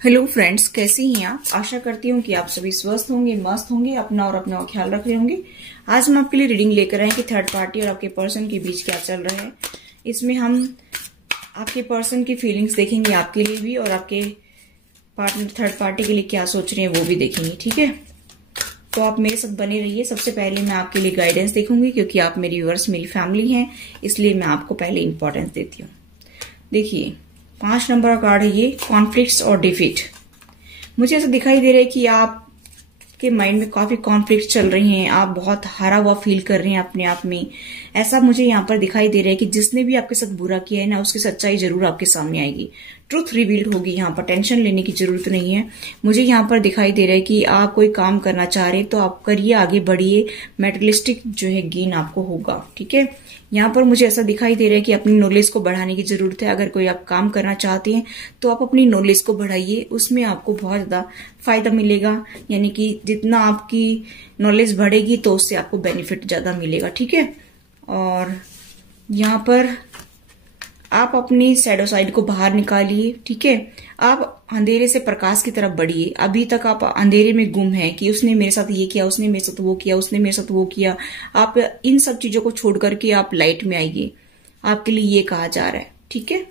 Hello friends, कैसी हैं आप। आशा करती हूँ कि आप सभी स्वस्थ होंगे, मस्त होंगे, अपना और अपना ख्याल रख रहे होंगे। आज हम आपके लिए रीडिंग लेकर आए कि थर्ड पार्टी और आपके पर्सन के बीच क्या चल रहा है। इसमें हम आपके पर्सन की फीलिंग्स देखेंगे, आपके लिए भी, और आपके पार्टनर थर्ड पार्टी के लिए क्या सोच रहे हैं वो भी देखेंगे। ठीक है, तो आप मेरे साथ बने रहिए। सबसे पहले मैं आपके लिए गाइडेंस देखूंगी, क्योंकि आप मेरी व्यूअर्स, मेरी फैमिली हैं, इसलिए मैं आपको पहले इंपॉर्टेंस देती हूँ। देखिए, 5 नंबर का कार्ड है ये, कॉन्फ्लिक्ट्स और डिफीट। मुझे ऐसा दिखाई दे रहा है कि आपके माइंड में काफी कॉन्फ्लिक्ट चल रहे हैं, आप बहुत हारा हुआ फील कर रहे हैं अपने आप में। ऐसा मुझे यहाँ पर दिखाई दे रहा है कि जिसने भी आपके साथ बुरा किया है ना, उसकी सच्चाई जरूर आपके सामने आएगी, ट्रुथ रिवील्ड होगी। यहाँ पर टेंशन लेने की जरूरत नहीं है। मुझे यहाँ पर दिखाई दे रहा है कि आप कोई काम करना चाह रहे हैं तो आप करिए, आगे बढ़िए, मेटेरियलिस्टिक जो है गेन आपको होगा। ठीक है, यहाँ पर मुझे ऐसा दिखाई दे रहा है कि अपनी नॉलेज को बढ़ाने की जरूरत है। अगर कोई आप काम करना चाहते हैं तो आप अपनी नॉलेज को बढ़ाइए, उसमें आपको बहुत ज्यादा फायदा मिलेगा। यानी कि जितना आपकी नॉलेज बढ़ेगी तो उससे आपको बेनिफिट ज्यादा मिलेगा। ठीक है, और यहाँ पर आप अपनी शैडो साइड को बाहर निकालिए। ठीक है, आप अंधेरे से प्रकाश की तरफ बढ़िए। अभी तक आप अंधेरे में गुम हैं कि उसने मेरे साथ ये किया, उसने मेरे साथ वो किया, उसने मेरे साथ वो किया। आप इन सब चीजों को छोड़ करके आप लाइट में आइए, आपके लिए ये कहा जा रहा है। ठीक है,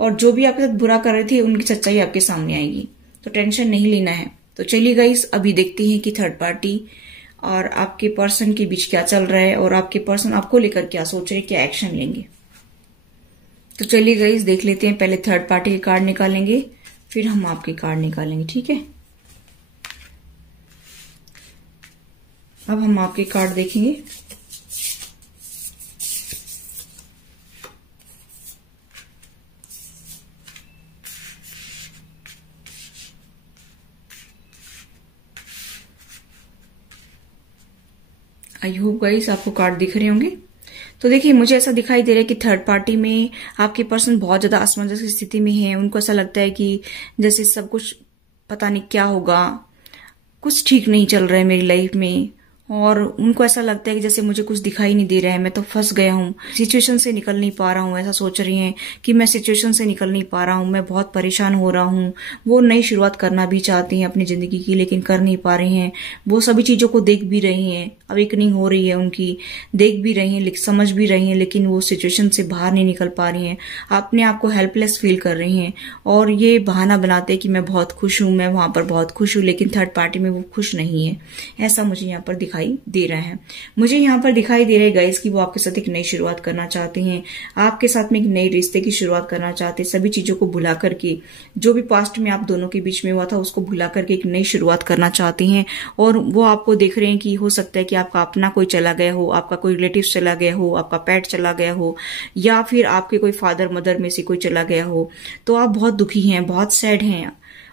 और जो भी आपके साथ बुरा कर रहे थे उनकी सच्चाई आपके सामने आएगी, तो टेंशन नहीं लेना है। तो चलिए गाइस, अभी देखते हैं कि थर्ड पार्टी और आपके पर्सन के बीच क्या चल रहा है, और आपके पर्सन आपको लेकर क्या सोच रहे हैं, क्या एक्शन लेंगे। तो चलिए गाइस, देख लेते हैं। पहले थर्ड पार्टी के कार्ड निकालेंगे, फिर हम आपके कार्ड निकालेंगे। ठीक है, अब हम आपके कार्ड देखेंगे। आई होप गाइस आपको कार्ड दिख रहे होंगे। तो देखिए, मुझे ऐसा दिखाई दे रहा है कि थर्ड पार्टी में आपके पर्सन बहुत ज्यादा असमंजस की स्थिति में है। उनको ऐसा लगता है कि जैसे सब कुछ पता नहीं क्या होगा, कुछ ठीक नहीं चल रहा है मेरी लाइफ में, और उनको ऐसा लगता है कि जैसे मुझे कुछ दिखाई नहीं दे रहा है, मैं तो फंस गया हूँ, सिचुएशन से निकल नहीं पा रहा हूँ। ऐसा सोच रही हैं कि मैं सिचुएशन से निकल नहीं पा रहा हूँ, मैं बहुत परेशान हो रहा हूँ। वो नई शुरुआत करना भी चाहती हैं अपनी जिंदगी की, लेकिन कर नहीं पा रही हैं। वो सभी चीजों को देख भी रही हैं, अवेकनिंग हो रही है उनकी, देख भी रही हैं, समझ भी रही हैं, लेकिन वो सिचुएशन से बाहर नहीं निकल पा रही हैं। अपने आप को हेल्पलेस फील कर रही हैं, और ये बहाना बनाते हैं कि मैं बहुत खुश हूँ, मैं वहां पर बहुत खुश हूँ, लेकिन थर्ड पार्टी में वो खुश नहीं है। ऐसा मुझे यहाँ पर दिखाई दे रहा है। मुझे यहाँ पर दिखाई दे रहा है गाइस कि वो आपके साथ एक नई शुरुआत करना चाहते हैं, आपके साथ में एक नई रिश्ते की शुरुआत करना चाहते हैं। सभी चीजों को भुला करके, जो भी पास्ट में आप दोनों के बीच में हुआ था उसको भुला करके एक नई शुरुआत करना चाहते हैं। और वो आपको देख रहे हैं कि हो सकता है कि आपका अपना कोई चला गया हो, आपका कोई रिलेटिव चला गया हो, आपका पेट चला गया हो, या फिर आपके कोई फादर मदर में से कोई चला गया हो। तो आप बहुत दुखी हैं, बहुत सैड हैं।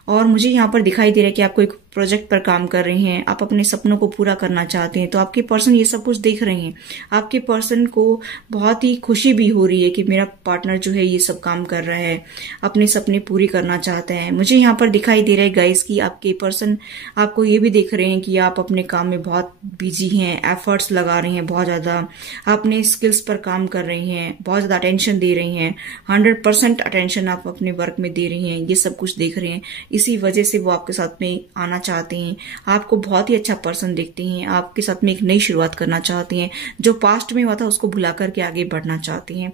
और मुझे यहाँ पर दिखाई दे रहा है कि आप कोई प्रोजेक्ट पर काम कर रहे हैं, आप अपने सपनों को पूरा करना चाहते हैं। तो आपके पर्सन ये सब कुछ देख रहे हैं। आपके पर्सन को बहुत ही खुशी भी हो रही है कि मेरा पार्टनर जो है ये सब काम कर रहा है, अपने सपने पूरी करना चाहते हैं। मुझे यहाँ पर दिखाई दे रहा है गाइस कि आपके पर्सन आपको ये भी देख रहे हैं कि आप अपने काम में बहुत बिजी हैं, एफर्ट्स लगा रहे हैं, बहुत ज्यादा अपने स्किल्स पर काम कर रहे हैं, बहुत ज्यादा अटेंशन दे रही हैं, 100% अटेंशन आप अपने वर्क में दे रही हैं। ये सब कुछ देख रहे हैं, इसी वजह से वो आपके साथ में आना चाहते हैं। आपको बहुत ही अच्छा पर्सन देखते हैं, आपके साथ में एक नई शुरुआत करना चाहते हैं। जो पास्ट में हुआ था उसको भुला करके आगे बढ़ना चाहते हैं।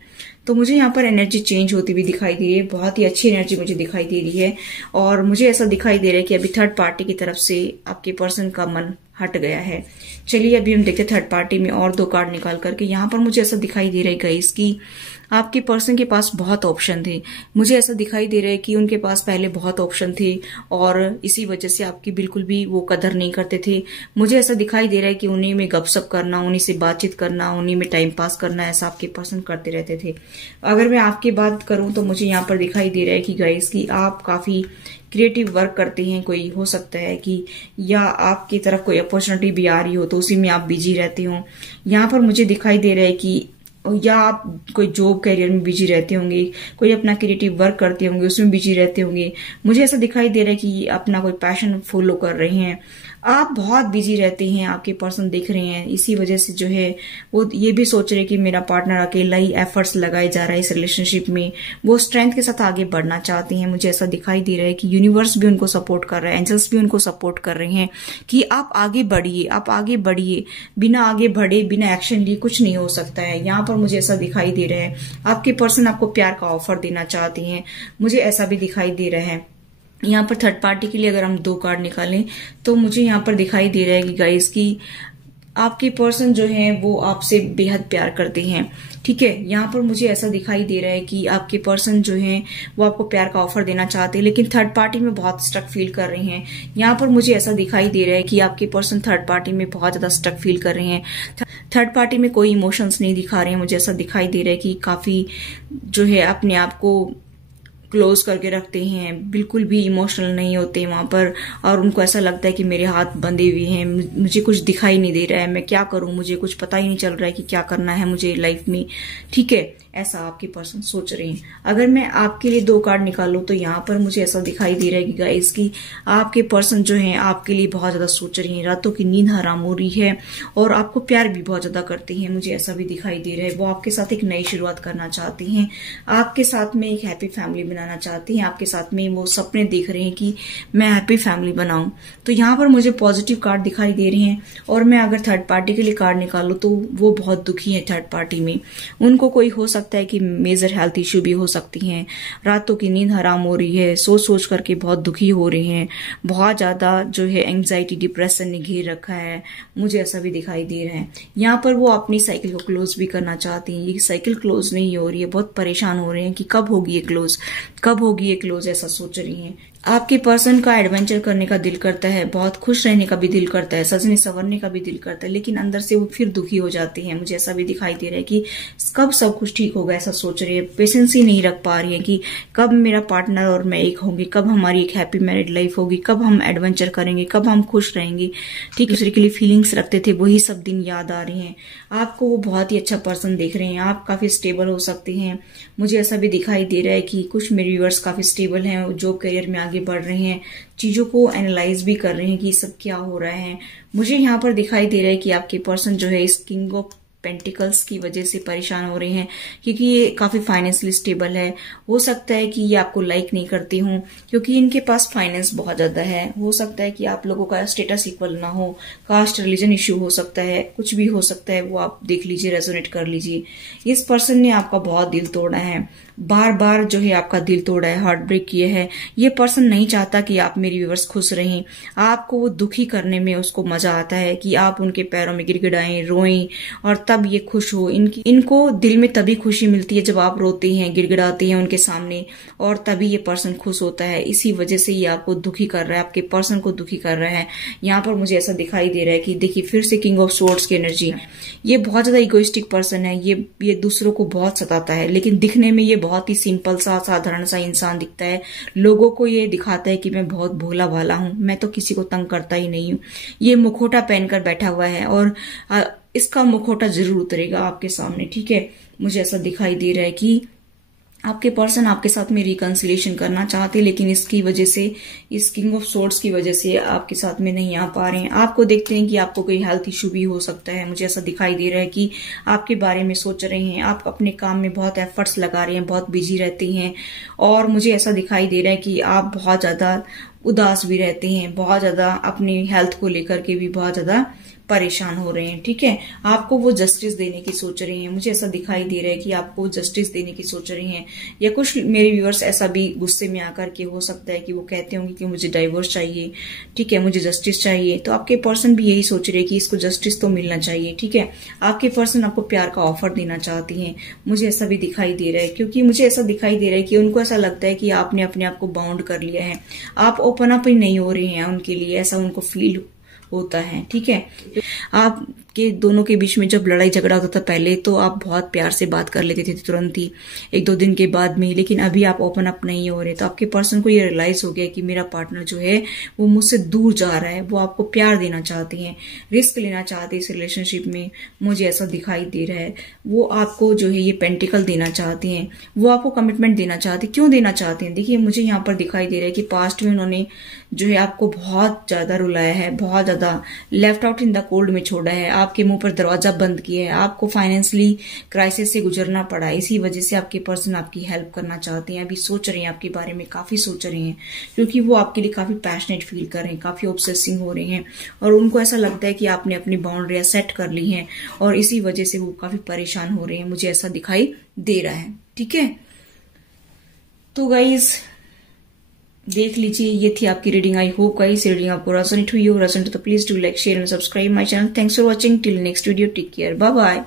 तो मुझे यहाँ पर एनर्जी चेंज होती हुई दिखाई दे रही है, बहुत ही अच्छी एनर्जी मुझे दिखाई दे रही है। और मुझे ऐसा दिखाई दे रहा है कि अभी थर्ड पार्टी की तरफ से आपके पर्सन का मन हट गया है। चलिए अभी हम देखते हैं थर्ड पार्टी में और 2 कार्ड निकाल करके। यहाँ पर मुझे ऐसा दिखाई दे रहा है गाइस कि आपके पर्सन के पास बहुत ऑप्शन थे। मुझे ऐसा दिखाई दे रहा है कि उनके पास पहले बहुत ऑप्शन थे, और इसी वजह से आपकी बिल्कुल भी वो कदर नहीं करते थे। मुझे ऐसा दिखाई दे रहा है कि उन्हीं में गपशप करना, उन्हीं से बातचीत करना, उन्हीं में टाइम पास करना, ऐसा आपके पर्सन करते रहते थे। अगर मैं आपकी बात करूं तो मुझे यहाँ पर दिखाई दे रहा है कि गाइस कि आप काफी क्रिएटिव वर्क करते हैं। कोई हो सकता है कि या आपकी तरफ कोई अपॉर्चुनिटी भी आ रही हो तो उसी में आप बिजी रहते हो। यहाँ पर मुझे दिखाई दे रहा है कि या आप कोई जॉब कैरियर में बिजी रहते होंगे, कोई अपना क्रिएटिव वर्क करते होंगे, उसमें बिजी रहते होंगे। मुझे ऐसा दिखाई दे रहा है कि अपना कोई पैशन फॉलो कर रहे हैं, आप बहुत बिजी रहते हैं, आपके पर्सन दिख रहे हैं, इसी वजह से जो है वो ये भी सोच रहे कि मेरा पार्टनर अकेला ही एफर्ट्स लगाए जा रहा है इस रिलेशनशिप में। वो स्ट्रेंथ के साथ आगे बढ़ना चाहते हैं। मुझे ऐसा दिखाई दे रहा है कि यूनिवर्स भी उनको सपोर्ट कर रहा है, एंजल्स भी उनको सपोर्ट कर रहे हैं कि आप आगे बढ़िए, आप आगे बढ़िए। बिना आगे बढ़े, बिना एक्शन लिए कुछ नहीं हो सकता है। यहाँ पर मुझे ऐसा दिखाई दे रहा है आपके पर्सन आपको प्यार का ऑफर देना चाहते हैं, मुझे ऐसा भी दिखाई दे रहा है। यहाँ पर थर्ड पार्टी के लिए अगर हम 2 कार्ड निकालें तो मुझे यहाँ पर दिखाई दे रहा है कि गाइस की आपके पर्सन जो है वो आपसे बेहद प्यार करते हैं। ठीक है, यहाँ पर मुझे ऐसा दिखाई दे रहा है कि आपके पर्सन जो है वो आपको प्यार का ऑफर देना चाहते हैं, लेकिन थर्ड पार्टी में बहुत स्टक फील कर रहे हैं। यहाँ पर मुझे ऐसा दिखाई दे रहा है कि आपके पर्सन थर्ड पार्टी में बहुत ज्यादा स्टक फील कर रहे हैं। थर्ड पार्टी में कोई इमोशंस नहीं दिखा रहे हैं। मुझे ऐसा दिखाई दे रहा है कि काफी जो है अपने आप को क्लोज करके रखते हैं, बिल्कुल भी इमोशनल नहीं होते वहां पर, और उनको ऐसा लगता है कि मेरे हाथ बंधे हुए हैं, मुझे कुछ दिखाई नहीं दे रहा है, मैं क्या करूं, मुझे कुछ पता ही नहीं चल रहा है कि क्या करना है मुझे लाइफ में। ठीक है, ऐसा आपके पर्सन सोच रहे हैं। अगर मैं आपके लिए 2 कार्ड निकालूं तो यहाँ पर मुझे ऐसा दिखाई दे रहा है कि गाइस की आपके पर्सन जो है आपके लिए बहुत ज्यादा सोच रहे हैं, रातों की नींद हराम हो रही है और आपको प्यार भी बहुत ज्यादा करते हैं। मुझे ऐसा भी दिखाई दे रहा है वो आपके साथ एक नई शुरुआत करना चाहते हैं, आपके साथ में एक हैप्पी फैमिली बनाना चाहते हैं, आपके साथ में वो सपने देख रहे हैं कि मैं हैप्पी फैमिली बनाऊं। तो यहाँ पर मुझे पॉजिटिव कार्ड दिखाई दे रहे हैं। और मैं अगर थर्ड पार्टी के लिए कार्ड निकालू तो वो बहुत दुखी है थर्ड पार्टी में। उनको कोई हो सकता है कि मेजर हेल्थ इश्यू भी हो सकती हैं, रातों की नींद हराम हो रही है, सोच सोच करके बहुत दुखी हो रहे हैं, बहुत ज्यादा जो है एंग्जाइटी डिप्रेशन ने घेर रखा है। मुझे ऐसा भी दिखाई दे रहा है। यहाँ पर वो अपनी साइकिल को क्लोज भी करना चाहती हैं, ये साइकिल क्लोज नहीं हो रही है, बहुत परेशान हो रहे हैं कि कब होगी ये क्लोज, कब होगी ये क्लोज, ऐसा सोच रही हैं। आपके पर्सन का एडवेंचर करने का दिल करता है, बहुत खुश रहने का भी दिल करता है, सजने संवरने का भी दिल करता है, लेकिन अंदर से वो फिर दुखी हो जाते हैं। मुझे ऐसा भी दिखाई दे रहा है कि कब सब कुछ ठीक होगा, ऐसा सोच रही है। पेशेंस ही नहीं रख पा रही है कि कब मेरा पार्टनर और मैं एक होंगे, कब हमारी एक हैप्पी मैरिड लाइफ होगी, कब हम एडवेंचर करेंगे, कब हम खुश रहेंगे। ठीक, दूसरे के लिए फीलिंग्स रखते थे, वही सब दिन याद आ रहे हैं। आपको वो बहुत ही अच्छा पर्सन देख रहे हैं, आप काफी स्टेबल हो सकते हैं। मुझे ऐसा भी दिखाई दे रहा है कि कुछ मेरे व्यूअर्स काफी स्टेबल हैं, जो करियर में आगे बढ़ रहे हैं, चीजों को एनालाइज भी कर रहे हैं कि ये सब क्या हो रहा है। मुझे यहाँ पर दिखाई दे रहा है कि आपके पर्सन जो है इस किंग ऑफ पेंटिकल्स की वजह से परेशान हो रहे हैं, क्योंकि ये काफी फाइनेंशियली स्टेबल है। हो सकता है कि ये आपको लाइक नहीं करते हों क्योंकि इनके पास फाइनेंस बहुत ज्यादा है। हो सकता है कि आप लोगों का स्टेटस इक्वल ना हो, कास्ट रिलीजन इश्यू हो सकता है, कुछ भी हो सकता है, वो आप देख लीजिए, रेजोनेट कर लीजिए। इस पर्सन ने आपका बहुत दिल तोड़ा है, बार बार जो है आपका दिल तोड़ा है, हार्ट ब्रेक किया है। ये पर्सन नहीं चाहता कि आप मेरी व्यूअर्स खुश रहें, आपको वो दुखी करने में उसको मजा आता है कि आप उनके पैरों में गिड़गिड़ाएं, रोएं और तब ये खुश हो। इनको दिल में तभी खुशी मिलती है जब आप रोते हैं, गिड़गिड़ाते हैं उनके सामने, और तभी ये पर्सन खुश होता है। इसी वजह से ये आपको दुखी कर रहा है, आपके पर्सन को दुखी कर रहा है। यहाँ पर मुझे ऐसा दिखाई दे रहा है कि देखिए फिर से किंग ऑफ स्वॉर्ड्स की एनर्जी। ये बहुत ज्यादा इगोइस्टिक पर्सन है, ये दूसरों को बहुत सताता है, लेकिन दिखने में ये बहुत ही सिंपल सा, साधारण सा इंसान दिखता है। लोगों को ये दिखाता है कि मैं बहुत भोला भाला हूं, मैं तो किसी को तंग करता ही नहीं हूं। ये मुखौटा पहनकर बैठा हुआ है और इसका मुखौटा जरूर उतरेगा आपके सामने। ठीक है, मुझे ऐसा दिखाई दे रहा है कि आपके पर्सन आपके साथ में रिकंसिलिएशन करना चाहते, लेकिन इसकी वजह से, इस किंग ऑफ स्वॉर्ड्स की वजह से आपके साथ में नहीं आ पा रहे हैं। आपको देखते हैं कि आपको कोई हेल्थ इश्यू भी हो सकता है। मुझे ऐसा दिखाई दे रहा है कि आपके बारे में सोच रहे हैं, आप अपने काम में बहुत एफर्ट्स लगा रहे हैं, बहुत बिजी रहते हैं, और मुझे ऐसा दिखाई दे रहा है कि आप बहुत ज्यादा उदास भी रहते हैं, बहुत ज्यादा अपनी हेल्थ को लेकर के भी बहुत ज्यादा परेशान हो रहे हैं। ठीक है, आपको वो जस्टिस देने की सोच रहे हैं। मुझे ऐसा दिखाई दे रहा है कि आपको जस्टिस देने की सोच रहे हैं, या कुछ मेरे व्यूअर्स ऐसा भी गुस्से में आकर के हो सकता है कि वो कहते होंगे कि मुझे डाइवोर्स चाहिए, ठीक है, मुझे जस्टिस चाहिए। तो आपके पर्सन भी यही सोच रहे हैं कि इसको जस्टिस तो मिलना चाहिए। ठीक है, आपके पर्सन आपको प्यार का ऑफर देना चाहती हैं। मुझे ऐसा भी दिखाई दे रहा है, क्योंकि मुझे ऐसा दिखाई दे रहा है कि उनको ऐसा लगता है कि आपने अपने आप को बाउंड कर लिया है, आप ओपन अप ही नहीं हो रहे हैं उनके लिए, ऐसा उनको फील होता है। ठीक है, आप के दोनों के बीच में जब लड़ाई झगड़ा होता था पहले, तो आप बहुत प्यार से बात कर लेते थे तुरंत ही, 1-2 दिन के बाद में। लेकिन अभी आप ओपन अप नहीं हो रहे, तो आपके पर्सन को ये रियलाइज हो गया कि मेरा पार्टनर जो है वो मुझसे दूर जा रहा है। वो आपको प्यार देना चाहते हैं, रिस्क लेना चाहते हैं इस रिलेशनशिप में, मुझे ऐसा दिखाई दे रहा है। वो आपको जो है ये पेंटिकल देना चाहते हैं, वो आपको कमिटमेंट देना चाहते हैं। क्यों देना चाहते हैं? देखिए, मुझे यहाँ पर दिखाई दे रहा है कि पास्ट में उन्होंने जो है आपको बहुत ज्यादा रुलाया है, बहुत ज्यादा left out in the cold में छोड़ा है, आपके मुंह पर दरवाजा बंद किया है, आपको फाइनेंशियली क्राइसिस से गुजरना पड़ा। इसी वजह से आपके पर्सन आपकी हेल्प करना चाहते हैं, अभी सोच रहे हैं आपके बारे में, काफी सोच रहे हैं, क्योंकि वो आपके लिए काफी पैशनेट फील कर रहे हैं, काफी ऑब्सेसिंग हो रहे हैं, और उनको ऐसा लगता है कि आपने अपनी बाउंड्रियां सेट कर ली हैं, और इसी वजह से वो काफी परेशान हो रहे हैं, मुझे ऐसा दिखाई दे रहा है। ठीक है, तो गाइज देख लीजिए, ये थी आपकी reading. I hope guys reading आपको रेजोनेट हुई हो। रेजोनेट तो please do like, share and subscribe my channel. Thanks for watching, till next video, take care, bye bye.